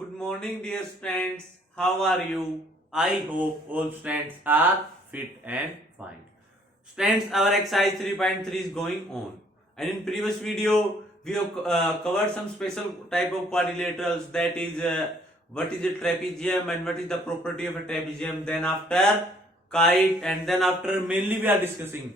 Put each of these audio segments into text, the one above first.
Good morning, dear students. How are you? I hope all students are fit and fine. Students, our exercise 3.3 is going on. And in previous video, we have covered some special type of quadrilaterals. That is, what is a trapezium and what is the property of a trapezium. Then after kite, and then after mainly we are discussing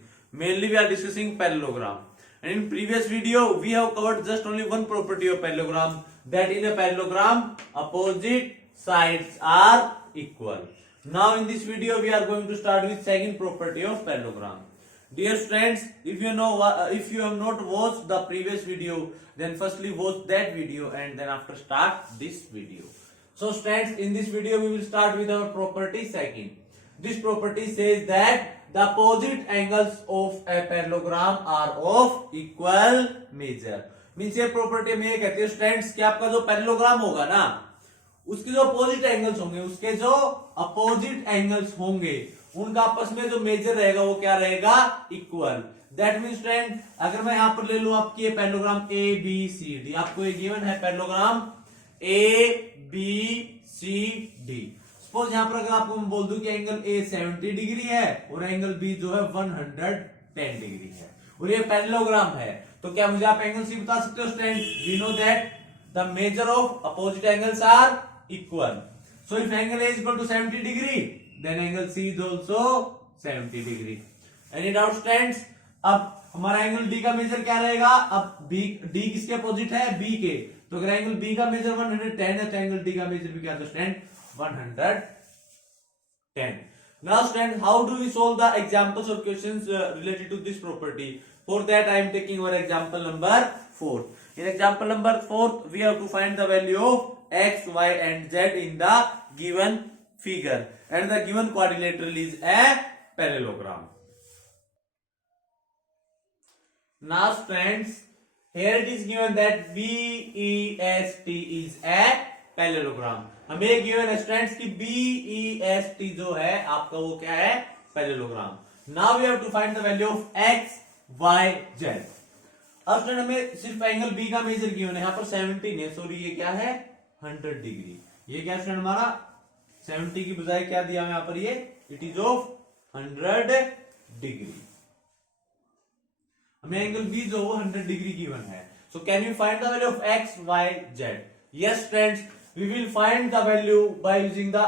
parallelogram. And in previous video, we have covered just only one property of parallelogram, that in a parallelogram, opposite sides are equal. Now in this video, we are going to start with second property of parallelogram. Dear friends, if you have not watched the previous video, then firstly watch that video and then after start this video. So friends, in this video, we will start with our property second. This property says that the opposite angles of a parallelogram are of equal measure. Means ये property में ये कहते हैं students कि आपका जो parallelogram होगा ना, उसके जो अपोजिट एंगल्स होंगे उनका आपस में जो मेजर रहेगा वो क्या रहेगा, इक्वल. दैट मीन्स स्टूडेंट, अगर मैं यहां पर ले लूं आपकी ये parallelogram A B C D, आपको ये गिवन है parallelogram A B C D. Suppose यहां पर अगर आपको मैं बोल दूं कि एंगल ए 70 डिग्री है और एंगल बी जो है 110 डिग्री है और ये पैरेललोग्राम है, तो क्या मुझे आप एंगल सी बता सकते हो student? We know that the measure of opposite angles are equal. So if angle A is equal to 70 degree, then angle C is also 70 degree. Any doubt students? अब हमारा एंगल डी का measure क्या रहेगा? अब B D किसके opposite है? B के. तो अगर एंगल बी का मेजर 110 है तो एंगल डी का मेजर भी क्या था student? 110. Now students, how do we solve the examples or questions related to this property? For that I am taking our example number 4. In example number 4, we have to find the value of x, y and z in the given figure, and the given quadrilateral is a parallelogram. Now students, here it is given that BEST is a parallelogram. हमें given है students कि BEST जो है आपका वो क्या है? Parallelogram. Now we have to find the value of x, y, z. अब स्टूडेंट हमें सिर्फ एंगल B का मेजर गिवन है, यहाँ पर 17 है, सॉरी ये क्या है? 100 डिग्री. ये क्या स्टूडेंट हमारा 70 की बजाय क्या दिया यहाँ पर? ये इट इज ऑफ 100 डिग्री. हमें एंगल B जो वो 100 डिग्री गिवन है. So can you find the value of x, y, z? Yes students, we will find the value by using the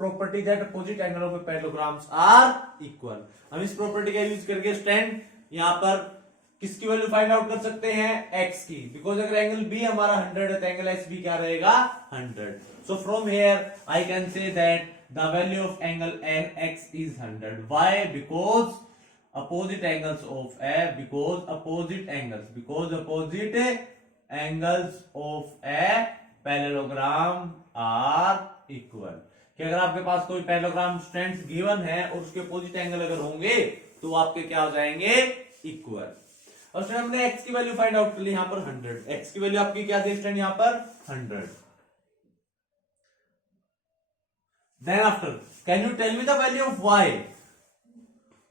property that opposite angle of a parallelograms are equal. हम इस property का use करके student यहाँ पर किसकी value find out कर सकते हैं? x की. बिकॉज अगर एंगल B हमारा 100 है तो एंगल SB क्या रहेगा? 100. So from here I can say that the value of angle x is 100. Why? Because opposite angles of a parallelogram are equal. कि अगर आपके पास कोई पैरेललोग्राम स्टूडेंट्स गिवन है और उसके अपोजिट एंगल अगर होंगे तो आपके क्या हो जाएंगे? इक्वल. और स्टूडेंट हमने x की वैल्यू फाइंड आउट कर ली यहाँ पर 100. x की वैल्यू आपकी क्या थी स्टूडेंट? यहाँ पर 100. Then after can you tell me the value of y?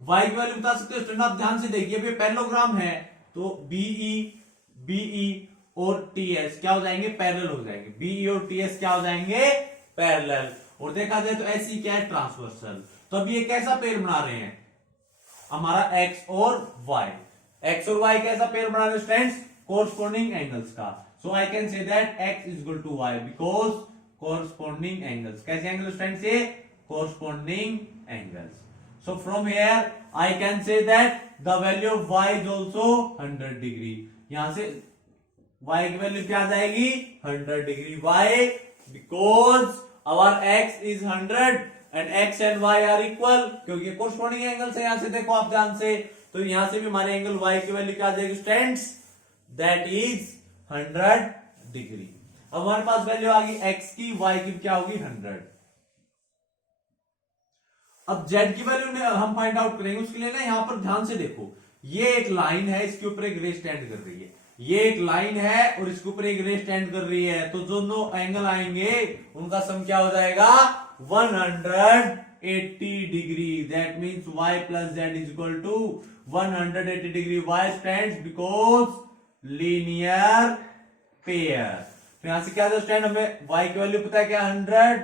y की वैल्यू बता सकते हो स्टूडेंट? आप ध्यान से देखिए, ये पैरेललोग्राम है तो BE और TS क्या हो जाएंगे? पैरेलल हो जाएंगे. BE और TS क्या हो जाएंगे? पैरेलल. और देखा जाए तो ऐसी क्या है? ट्रांसवर्सल. तो अब ये कैसा पेयर बना रहे हैं? हमारा x और y. x और y कैसा पेयर बना रहे हैं स्टूडेंट्स? कोरस्पॉन्डिंग एंगल्स का. So I can say that x is equal to y because corresponding angles. कैसे एंगल स्टूडेंट्स? ये corresponding angles. So from here I can say that the value of y is also 100 degree. यहां से y की value क्या आ जाएगी? 100 degree. y because our x is 100 and x and y are equal, क्योंकि corresponding angles है. यहां से देखो आप ध्यान से, तो यहां से भी हमारे एंगल y की वैल्यू क्या आ जाएगी स्टूडेंट्स? That is 100 degree. अब हमारे पास वैल्यू आ गई x की, y की क्या होगी? 100. अब z की वैल्यू हम फाइंड आउट करेंगे. उसके लिए ना यहां पर ध्यान से देखो, ये एक लाइन है, इसके ऊपर एक रे स्टैंड कर रही है. ये एक लाइन है और इसके ऊपर एक रे स्टैंड कर रही है, तो दोनों एंगल आएंगे उनका सम क्या हो जाएगा? 180 degree. That means y plus z is equal to 180 degree. y stands because linear pair. तो यहां से क्या स्टैंड, हमें y की वैल्यू पता है क्या 100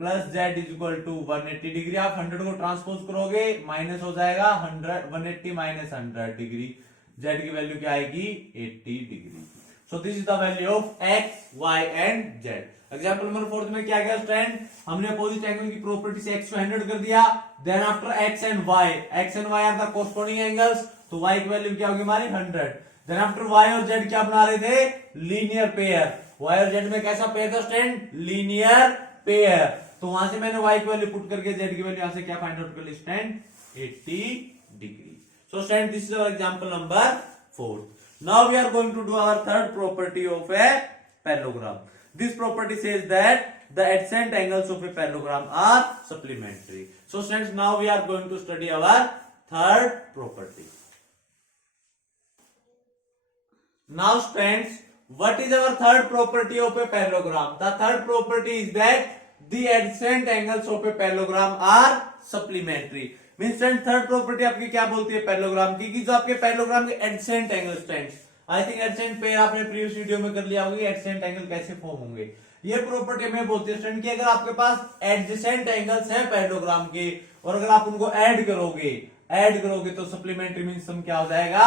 plus z is equal to 180 degree. आप 100 को ट्रांसपोज करोगे माइनस हो जाएगा 100, 180 माइनस 100 डिग्री, z की वैल्यू क्या आएगी 80 degree. So this is the value of x, y and z। Example number 4 में क्या गया स्टैंड, हमने अपोजिट एंगल की प्रॉपर्टी से x को 100 कर दिया, then after x and y are the corresponding angles, तो y की वैल्यू क्या होगी हमारी 100। देन आफ्टर y और z क्या बना रहे थे, लीनियर पेयर। y और z में कैसा पेयर था स्टैंड, लीनियर पेयर। तो वहां से मैंने y की वैल्यू पुट करके z की वैल्यू यहां से क्या फाइंड आउट कर ली stand 80 degree. So stand this is our example number 4। Now we are going to do our third property of a parallelogram. This property says that the adjacent angles of a parallelogram are supplementary. So friends, now we are going to study our third property. Now friends, what is our third property of a parallelogram? The third property is that the adjacent angles of a parallelogram are supplementary. Means friends, third property आपकी क्या बोलती है parallelogram की, कि जो आपके parallelogram के adjacent angles friends, I think adjacent pair आपने प्रीवियस वीडियो में कर लिया होगा, एडजेसेंट एंगल कैसे फॉर्म होंगे। ये प्रॉपर्टी हमें बोलती है स्टूडेंट कि अगर आपके पास एडजेसेंट एंगल्स हैं पैरेललोग्राम के और अगर आप उनको ऐड करोगे तो सप्लीमेंट्री मींस सम क्या हो जाएगा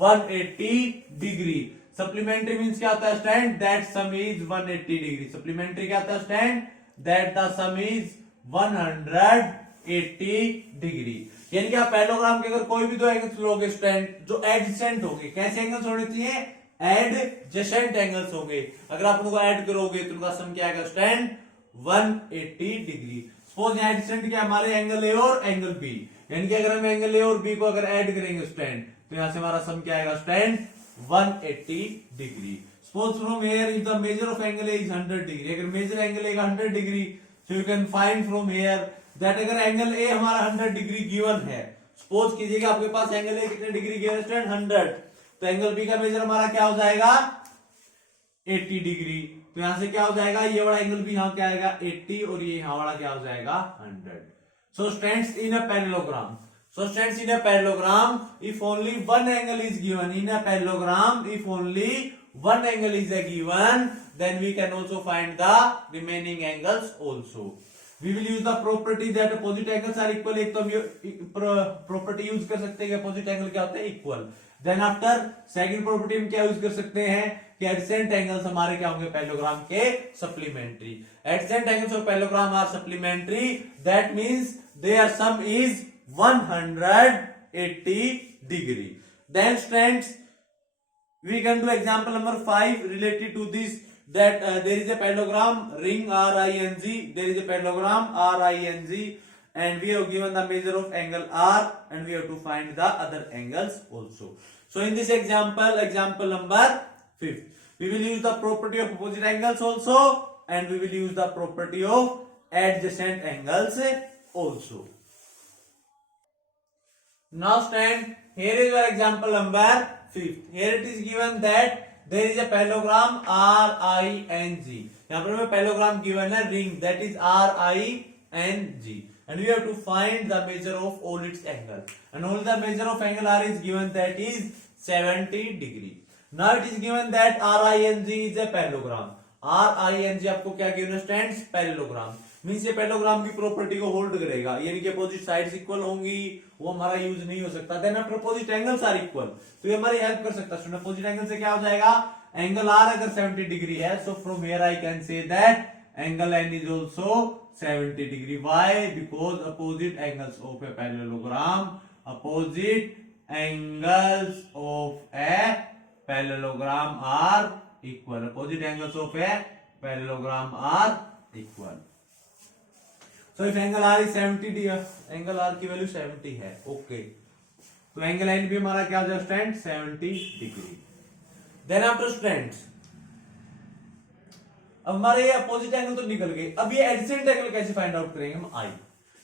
180 डिग्री। सप्लीमेंट्री मींस क्या होता है student, that some is 180 degree. Supplementary क्या होता है student, that the some is 180 degree. यानी कि आप पैरेललोग्राम के अगर कोई भी दो एंगल्स लोगे स्टूडेंट जो एडजेसेंट होंगे, कैसे एंगल्स होने चाहिए, एडजेसेंट एंगल्स होंगे, अगर आप उनको ऐड करोगे तो उनका सम क्या आएगा स्टूडेंट 180 डिग्री। सपोज यहाँ एडजेसेंट क्या हमारे एंगल ए और एंगल बी, यानी कि अगर हम एंगल ए और बी को अगर ऐड करेंगे स्टूडेंट तो यहां से हमारा सम क्या आएगा student 180 degree. Suppose from here if the measure of angle A is 100 degree, अगर मेजर एंगल ए का 100 degree, so you can find from here that अगर एंगल ए हमारा 100 डिग्री गिवन है, सपोज कीजिएगा आपके पास एंगल ए कितने degree given है student 100, तो एंगल बी का मेजर हमारा क्या हो जाएगा 80 डिग्री। तो यहां से क्या हो जाएगा, ये वाला एंगल भी यहां क्या आएगा 80 और ये यहां वाला क्या हो जाएगा 100। So students in a parallelogram, if only one angle is given in a parallelogram, if only one angle is given, then we can also find the remaining angles also. We will use the property that opposite angles are equal। एक तो हम property use कर सकते हैं opposite angle क्या होता है equal. Then after second property हम क्या यूज कर सकते हैं कि एडजेसेंट एंगल्स हमारे क्या होंगे पैरेललोग्राम के supplementary. Adjacent angles of parallelogram are supplementary, that means their sum is 180 degree. Then friends, we can do example number 5 related to this, that there is a parallelogram ring RING, there is a parallelogram RING and we have given the measure of angle R and we have to find the other angles also. So in this example number 5, we will use the property of opposite angles also and we will use the property of adjacent angles also. Now stand, here is your example number 5. Here it is given that there is a parallelogram RING. यहाँ पर हमें parallelogram given है ring, that is RING, and we have to find the measure of all its angle, and only the measure of angle R is given, that is 70 degree. Now it is given that RING is a parallelogram. RING आपको क्या given stands parallelogram, means ये parallelogram की property को hold करेगा, यानी कि opposite sides equal होंगी, वो हमारा यूज नहीं हो सकता। Then after opposite angles are equal, तो ये हमारी हेल्प कर सकता है। अपोजिट एंगल से क्या हो जाएगा, एंगल आर अगर 70 डिग्री है, so from here I can say that angle N is also 70 degree. Why, because opposite angles of a parallelogram, opposite angles of a parallelogram are equal, opposite angles of a parallelogram are equal. So if angle R is 70, angle R की value 70 है, okay, तो angle N भी हमारा क्या हो जाएगा student 70 degree. Then after students, अब हमारे ये अपोजिट एंगल तो निकल गए, अब ये एडजेसेंट एंगल कैसे फाइंड आउट करेंगे हम I,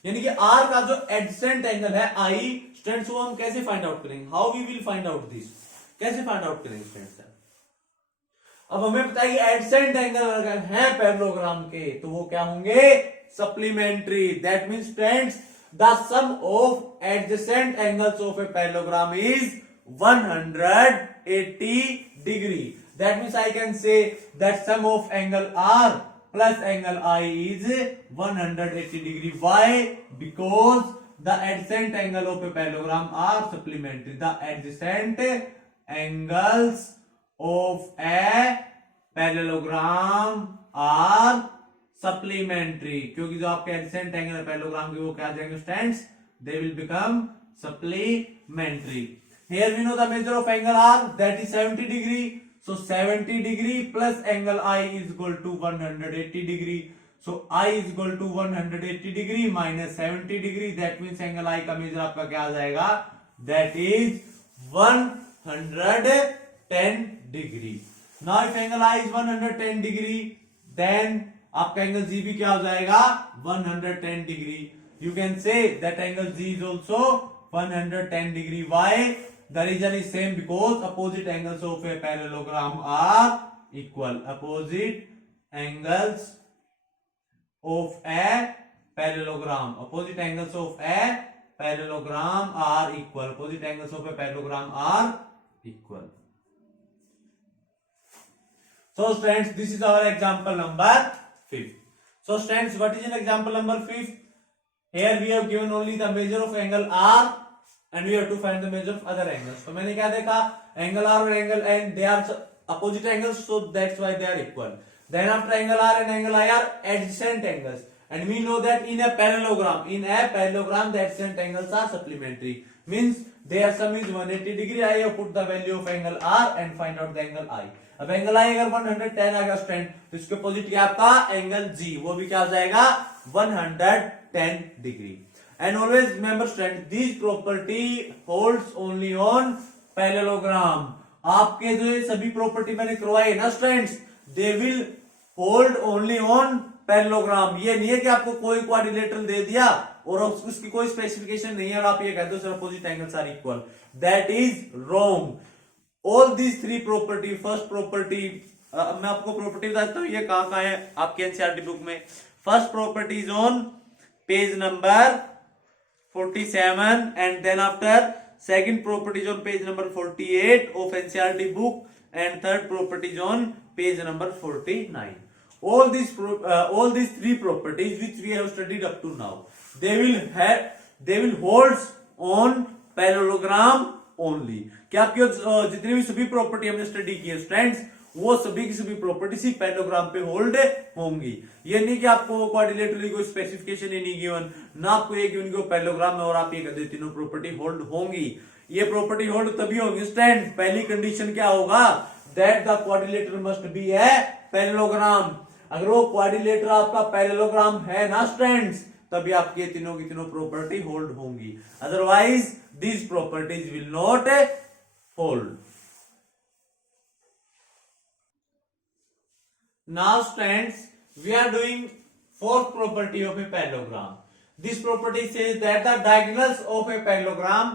यानी कि R का जो एडजेसेंट एंगल है I स्टूडेंट्स, वो हम कैसे फाइंड आउट करेंगे, how we will find out this, कैसे फाइंड आउट करेंगे स्टूडेंट्स। अब हमें पता है कि एडजेसेंट एंगल अगर है पैरेललोग्राम के तो वो क्या होंगे supplementary, that means friends the sum of adjacent angles of a parallelogram is 180 degree, That means I can say that sum of angle R plus angle I is 180 degree. Why? Because the adjacent angle of a parallelogram are supplementary. The adjacent angles of a parallelogram are supplementary. क्योंकि जो आपके adjacent angle है parallelogram के वो क्या आ जाएंगे students? They will become supplementary. Here we know the measure of angle R, that is 70 degree. So 70 degree plus angle I is equal to 180 degree. So I is equal to 180 degree minus 70 degree. That means angle I का measure आपका क्या आ जाएगा? That is 110 degree. Now if angle I is 110 degree, then आपका angle G भी क्या हो जाएगा? 110 degree. You can say that angle G is also 110 degree. Why? The reason is same because opposite angles of a parallelogram are equal. Opposite angles of a parallelogram. Opposite angles of a parallelogram are equal. Opposite angles of a parallelogram are equal. So students, this is our example number 5. So students, what is an example number 5? Here we have given only the measure of angle R and we have to find the measure of other angles. तो मैंने क्या देखा? Angle R और angle N, they are opposite angles, so that's why they are equal. Then after angle R and angle I are adjacent angles, and we know that in a parallelogram, the adjacent angles are supplementary. Means their sum is 180 degree. I have put the value of angle R and find out the angle I. अब angle आई अगर 110 आएगा student, तो इसके opposite क्या आपका angle G, वो भी क्या हो जाएगा? 110 degree. And always remember student, this property holds only on parallelogram. आपके जो ये सभी प्रॉपर्टी मैंने करवाई है ना students, they will hold only on parallelogram. ये नहीं है कि आपको कोई क्वाड्रिलेटरल दे दिया और उसकी कोई स्पेसिफिकेशन नहीं है और आप ये कहते हो sir opposite angles are equal. That is wrong. All these three property, first property, मैं आपको प्रॉपर्टी बताता हूं ये कहां है आपके एनसीईआरटी बुक में. First property is on page number 47 and then after second property is on page number 48 of NCERT book and third property is on page number 49. All these three properties which we have studied up to now, they will hold on parallelogram only. क्या आपकी जितनी भी सभी property हमने study की है students, वो सभी की सभी प्रॉपर्टी सिर्फ पैरेललोग्राम पे होल्ड होंगी. ये नहीं कि आपको क्वाड्रिलेटरली कोई स्पेसिफिकेशन ही नहीं गिवन, ना आपको ये गिवन कि पैरेललोग्राम में और आप ये कहते तीनों प्रॉपर्टी होल्ड होंगी. ये प्रॉपर्टी होल्ड तभी होंगी स्टूडेंट, पहली कंडीशन क्या होगा? That the quadrilateral must be a parallelogram. अगर वो क्वाड्रिलेटर आपका पैरेललोग्राम है ना स्टूडेंट्स, तभी आपके तीनों की तीनों प्रॉपर्टी होल्ड होंगी. Otherwise these properties will not hold. Now students, we are doing fourth property of a parallelogram. This property says that the diagonals of a parallelogram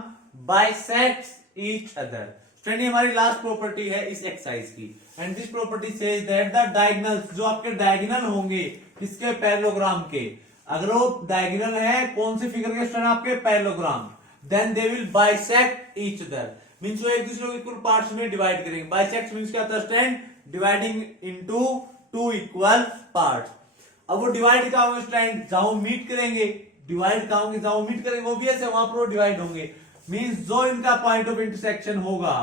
bisects each other. Student, ये हमारी last property है इस exercise की. And this property says that the diagonals, जो आपके diagonal होंगे किसके? Parallelogram के. अगर वो डायगोनल है कौन से फिगर के स्टूडेंट? आपके parallelogram. Then they will bisect each other. Means वो एक दूसरे को इक्वल पार्ट्स में डिवाइड करेंगे. बाइसेक्ट मींस क्या होता है student? Dividing into two equal parts. अब वो डिवाइड कहाँ होंगे स्टूडेंट? जहां मीट करेंगे. डिवाइड कहाँ होंगे? जहां मीट करेंगे वो भी ऐसे वहां पर डिवाइड होंगे. मींस जो इनका पॉइंट ऑफ इंटरसेक्शन होगा,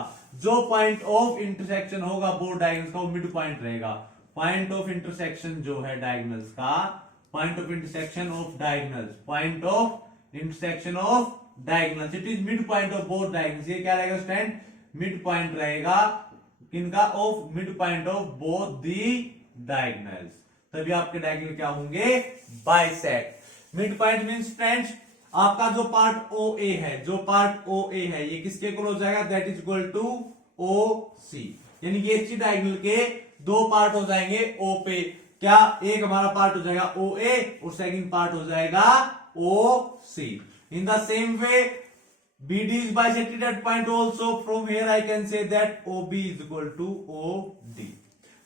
जो पॉइंट ऑफ इंटरसेक्शन होगा बोथ डायगोनल्स का, वो मिड पॉइंट रहेगा. पॉइंट ऑफ इंटरसेक्शन जो है डायगोनल्स का, point of intersection of diagonals, point of intersection of diagonals, it is mid point of both diagonals. ये क्या रहेगा स्टूडेंट? मिड पॉइंट रहेगा किनका? Of mid point of both the diagonals. तभी आपके डायगोनल क्या होंगे? Bisect. Mid point means friends आपका जो पार्ट ओ ए है, जो पार्ट ओ ए है ये किसके इक्वल हो जाएगा? That is equal to O C. यानी कि इसी डायगोनल के दो पार्ट हो जाएंगे ओ पे. क्या? एक हमारा पार्ट हो जाएगा ओ ए और सेकंड पार्ट हो जाएगा O C. In the same way BD is bisected at point also. From here I can say that OB is equal to OD.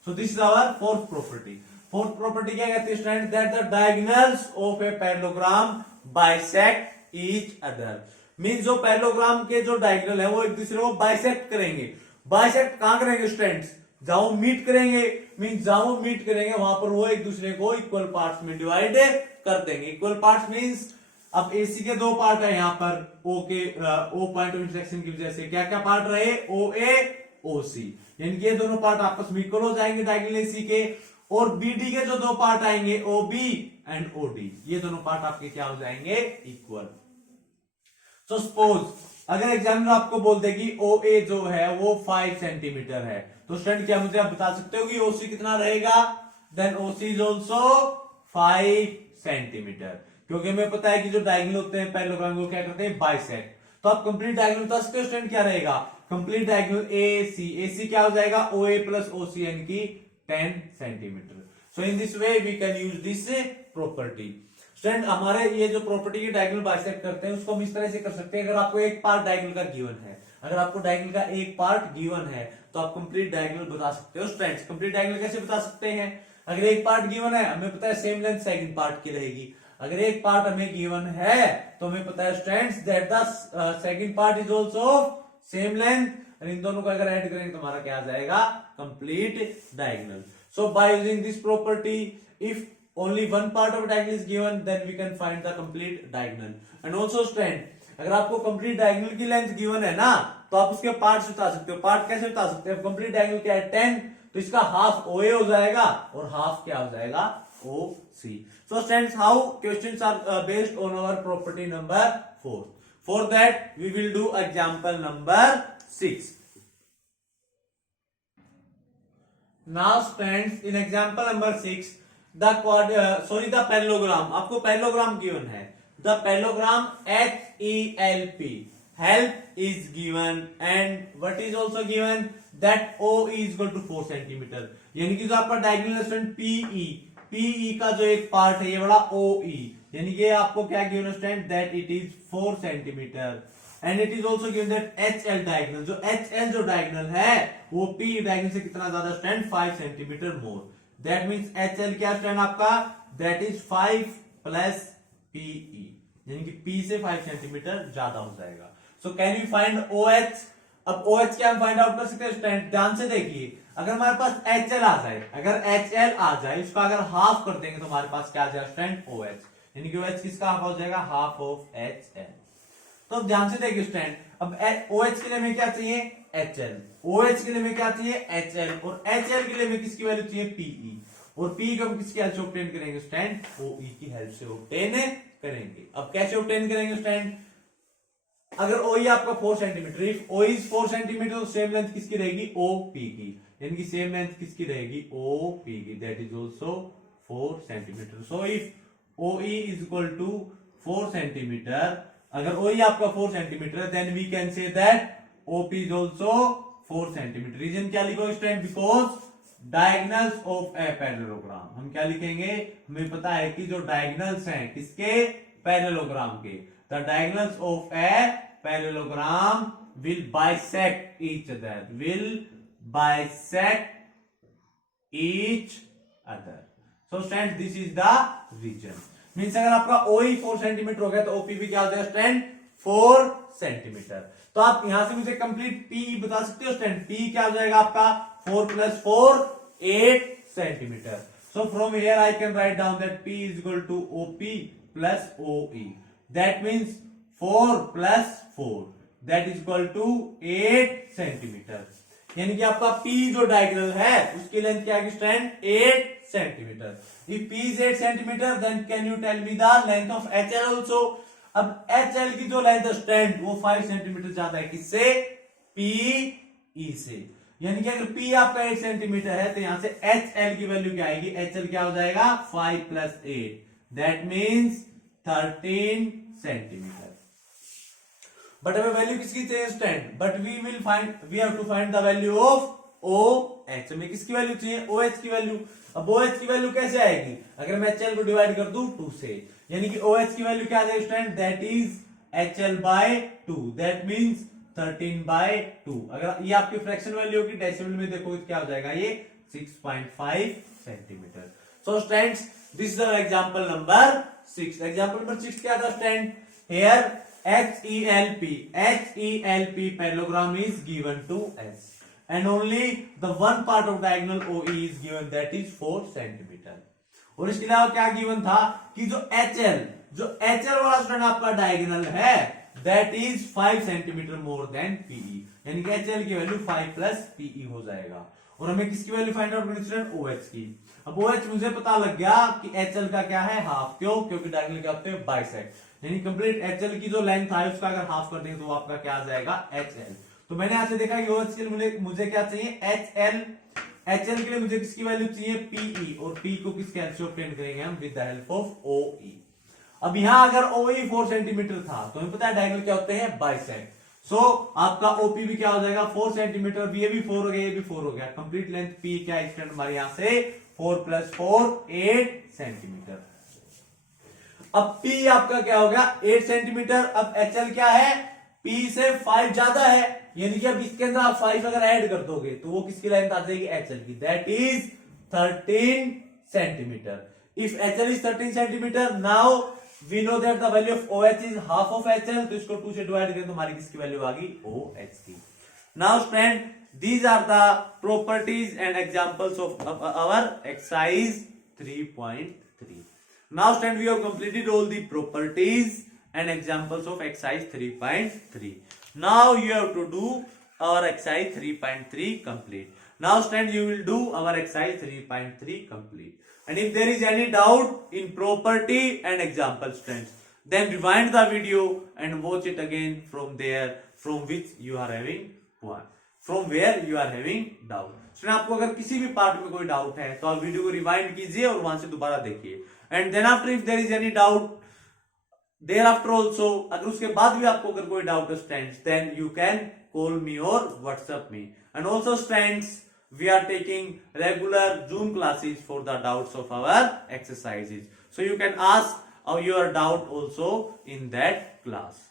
So this is our fourth property. Fourth property क्या कहती है student? That the diagonals of a parallelogram bisect each other. Means जो parallelogram के जो diagonal है वो एक दूसरे को बाइसेक्ट करेंगे. बाइसेक्ट कहां करेंगे स्टूडेंट्स? जहां मीट करेंगे मीन जहां मीट करेंगे वहां पर वो एक दूसरे को इक्वल पार्ट्स में डिवाइड कर देंगे। इक्वल पार्ट्स मींस अब एसी के दो पार्ट है यहाँ पर ओ के ओ पॉइंट ऑफ इंटरसेक्शन की वजह से क्या क्या पार्ट रहे, ओ ए ओ सी, यानी कि ये दोनों पार्ट आपस में इक्वल हो जाएंगे डायगोनल एसी के। और बीडी के जो दो पार्ट आएंगे O B and O D, ये दोनों पार्ट आपके क्या हो जाएंगे, इक्वल। सो सपोज अगर एग्जामिनर आपको बोल दे कि ओ ए जो है वो 5 सेंटीमीटर है, तो स्टूडेंट क्या मुझे आप बता सकते हो कि ओसी कितना रहेगा, then OC is also 5 centimetre, क्योंकि हमें पता है कि जो डायगोनल होते हैं पैरेललोग्राम वो क्या करते हैं, बाइसेक्ट। तो आप कंप्लीट डायगोनल बता सकते हो स्टूडेंट क्या रहेगा, कंप्लीट डायगोनल ए सी क्या हो जाएगा, ओ ए प्लस ओ सी यानी कि 10 centimetre. So in this way we can use this property. Student हमारे ये जो प्रॉपर्टी की डायगोनल बाइसेक्ट करते हैं उसको हम इस तरह से कर सकते हैं, अगर आपको एक पार्ट डायगोनल का गिवन है, अगर आपको डायगोनल का एक पार्ट गिवन है तो आप कंप्लीट डायगोनल बता सकते हो। स्टूडेंट्स कंप्लीट डायगोनल कैसे बता सकते हैं, अगर एक पार्ट गिवन है हमें पता है सेम लेंथ सेकंड पार्ट की रहेगी, अगर एक पार्ट हमें गिवन है तो हमें पता है students that the second part is also same length, और इन दोनों को अगर ऐड करेंगे तो हमारा क्या आ जाएगा, complete diagonal. So by using this property if only one part of diagonal is given then we can find the complete diagonal. And also student अगर आपको complete diagonal की लेंथ given है ना तो आप उसके पार्ट्स बता सकते हो। पार्ट कैसे बता सकते हो, कंप्लीट डायगोनल क्या है 10, तो इसका हाफ OA हो जाएगा और हाफ क्या हो जाएगा, OC. So students how questions are based on our property number 4. For that we will do example number 6. Now students in example number 6 the parallelogram, आपको पैरेललोग्राम गिवन है, the parallelogram HELP, help is given and what is also given that OE is equal to 4 centimetre, यानी कि जो आपका diagonal student PE का जो एक part है ये बड़ा OE, यानी कि आपको क्या given student that it is 4 centimetre and it is also given that HL diagonal, जो HL जो डायगोनल है वो P डायगोनल से कितना ज्यादा student 5 centimetre more, that means HL क्या स्टूडेंट आपका, दैट इज 5 प्लस PE, यानी कि P से 5 सेंटीमीटर ज्यादा हो जाएगा। So can you find OH, अब OH क्या हम फाइंड आउट कर सकते हैं स्टूडेंट, ध्यान से देखिए, अगर हमारे पास HL आ जाए, अगर HL आ जाए उसका अगर हाफ कर देंगे तो हमारे पास क्या आ जाएगा स्टूडेंट OH, यानी कि OH किसका हाफ हो जाएगा, हाफ ऑफ HL। तो अब ध्यान से देखिए स्टूडेंट, अब OH के लिए हमें क्या चाहिए, HL, OH के लिए हमें क्या चाहिए, HL, और HL के लिए हमें किसकी वैल्यू चाहिए, PE, और PE को हम किसकी हेल्प से ऑब्टेन करेंगे स्टूडेंट, OE की हेल्प से ऑब्टेन करेंगे। अब कैसे ऑब्टेन करेंगे स्टूडेंट, अगर OE आपका 4 centimetre, if OE is 4 centimetre तो सेम लेंथ किसकी रहेगी, OP की, यानी कि सेम लेंथ किसकी रहेगी, OP की, that is also 4 centimetre. So if OE is equal to 4 centimetre, अगर OE आपका 4 centimetre then we can say that OP is also 4 centimetre. Reason क्या लिखोगे student, because diagonals of a parallelogram, हम क्या लिखेंगे, हमें पता है कि जो डायगोनल्स हैं किसके, पैरेललोग्राम के, the diagonals of a parallelogram will bisect each other, will bisect each other. So friends, this is the reason. Means अगर आपका OE 4 सेंटीमीटर हो गया तो OP भी क्या हो जाएगा स्टूडेंट, 4 सेंटीमीटर। तो आप यहां से मुझे कंप्लीट PE बता सकते हो स्टूडेंट, PE क्या हो जाएगा आपका 4 plus 4 8 centimetre. So from here I can write down that P is equal to OP plus OE, that means 4 plus 4 that is equal to 8 centimetre, यानी कि आपका P जो डायगोनल है उसकी लेंथ क्या है student, 8 centimetre. If P is 8 centimetre then can you tell me the length of HL also. अब HL की जो लेंथ है स्टूडेंट वो 5 सेंटीमीटर ज्यादा है किससे, PE से, यानी कि अगर P आपका 8 सेंटीमीटर है तो यहां से HL की वैल्यू क्या आएगी, HL क्या हो जाएगा 5 plus 8 that means 13 centimetre. But हमें वैल्यू किसकी चाहिए student, but we have to find the value of OH, हमें किसकी वैल्यू चाहिए, OH की वैल्यू। अब OH की वैल्यू कैसे आएगी, अगर मैं HL को डिवाइड कर दूं 2 से, यानी कि OH की वैल्यू क्या आ जाएगी student, that is HL by 2, that means 13 by 2। अगर ये आपकी फ्रैक्शन वैल्यू होगी, डेसिमल में देखोगे क्या हो जाएगा, ये 6.5 centimetre. So students this is our example number 6। Example number 6 क्या था student, here HELP parallelogram is given to us and only the one part of diagonal OE is given, that is 4 centimeter. और इसके अलावा क्या given था कि जो HL वाला स्टूडेंट आपका डायगोनल है that is 5 centimetre more than PE, यानी कि HL की वैल्यू 5 प्लस PE हो जाएगा। और हमें किसकी वैल्यू फाइंड आउट करनी स्टूडेंट, OH की। अब OH मुझे पता लग गया कि HL का क्या है, हाफ। क्यों? क्योंकि डायगोनल क्या होते हैं, बाइसेक्ट, यानी कंप्लीट HL की जो लेंथ है उसका अगर हाफ कर देंगे तो आपका क्या आ जाएगा, HL। तो मैंने यहां से देखा कि OH के लिए मुझे क्या चाहिए, HL के लिए मुझे किसकी वैल्यू चाहिए, PE, और P को किसके हेल्प से ऑब्टेन करेंगे हम, with the help of OE। अब यहां अगर OE 4 सेंटीमीटर था तो हमें पता है डायगोनल क्या होते हैं, बाइसेक्ट। सो आपका OP भी क्या हो जाएगा, 4 सेंटीमीटर, ये भी 4 हो गया, ये भी 4 हो गया। कंप्लीट लेंथ P क्या है स्टूडेंट हमारे यहां से 4 प्लस 4 8 सेंटीमीटर। अब P आपका क्या हो गया, 8 सेंटीमीटर। अब HL क्या है, P से 5 ज्यादा है, यानी कि अब इसके अंदर आप 5 अगर ऐड कर दोगे तो वो किसकी लेंथ आ जाएगी, HL की, that is 13 centimetre. If HL is 13 centimetre, now we know that the value of OH is half of HL, तो इसको 2 से डिवाइड करें तो हमारी किसकी वैल्यू आ गई, OH की। Now friend, these are the properties and examples of our exercise 3.3. Now friend, we have completed all the properties and examples of exercise 3.3. Now you have to do our exercise 3.3 complete. Now friend, you will do our exercise 3.3 complete. And if there is any doubt in property and example friends, then rewind the video and watch it again from there, from which you are having one, from where you are having doubt. So आपको अगर किसी भी part में कोई डाउट है तो आप वीडियो को रिवाइंड कीजिए और वहां से दोबारा देखिए। And then after if there is any doubt thereafter also, अगर उसके बाद भी आपको अगर कोई डाउट है students, then you can call me और WhatsApp me. And also students, we are taking regular Zoom classes for the doubts of our exercises, so you can ask your doubt also in that class.